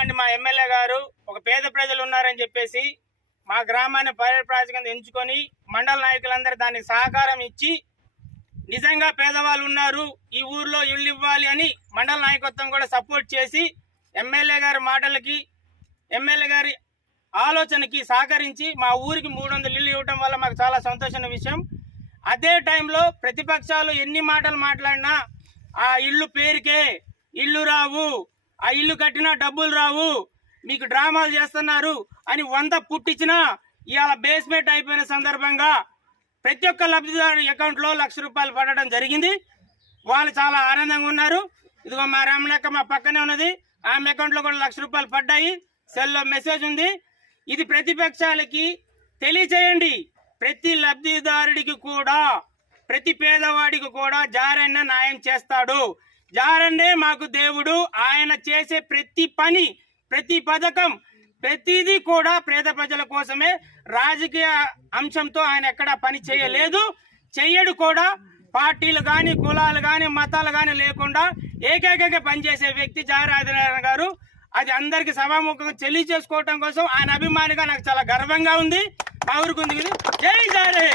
లాంటి మా ఎమ్మెల్యే గారు ఒక పేద ప్రజలు ఉన్నారని చెప్పేసి మా గ్రామాన్ని పర్యాటక ప్రాజెక్ట్ ఎంచుకొని మండల నాయకులందరూ దానికి సహకారం ఇచ్చి నిజంగా పేదవాళ్ళు ఉన్నారు ఈ ఊర్లో ఇల్లు ఇవ్వాలి అని మండల నాయకత్వం కూడా సపోర్ట్ చేసి ఎమ్మెల్యే గారి మాటలకి ఎమ్మెల్యే గారి ఆలోచనకి సహకరించి మా ఊరికి మూడు వందల ఇల్లు ఇవ్వడం వల్ల మాకు చాలా సంతోషమైన విషయం. అదే టైంలో ప్రతిపక్షాలు ఎన్ని మాటలు మాట్లాడినా ఆ ఇల్లు పేరుకే ఇల్లు రావు ఆ ఇల్లు కట్టినా డబ్బులు రావు. మీకు డ్రామాలు చేస్తున్నారు అని వంద పుట్టించినా ఇవాళ బేస్మెంట్ అయిపోయిన సందర్భంగా ప్రతి ఒక్క లబ్ధిదారు అకౌంట్లో లక్ష రూపాయలు పడడం జరిగింది. వాళ్ళు చాలా ఆనందంగా ఉన్నారు. ఇదిగో మా రమణక్క మా పక్కనే ఉన్నది. ఆమె అకౌంట్లో కూడా లక్ష రూపాయలు పడ్డాయి. సెల్లో మెసేజ్ ఉంది. ఇది ప్రతిపక్షాలకి తెలియచేయండి. ప్రతి లబ్ధిదారుడికి కూడా ప్రతి పేదవాడికి కూడా జారైన న్యాయం చేస్తాడు. జారండే మాకు దేవుడు. ఆయన చేసే ప్రతి పని ప్రతి పథకం ప్రతిదీ కూడా పేద ప్రజల కోసమే. రాజకీయ అంశంతో ఆయన ఎక్కడా పని చేయలేదు. చెయ్యడు కూడా. పార్టీలు కానీ కులాలు కానీ మతాలు కానీ లేకుండా ఏకైకంగా పనిచేసే వ్యక్తి జారి గారు. అది అందరికి సభాముఖంగా తెలియజేసుకోవటం కోసం ఆయన అభిమానిగా నాకు చాలా గర్వంగా ఉంది. మా ఊరికి ఉంది. జై జారే!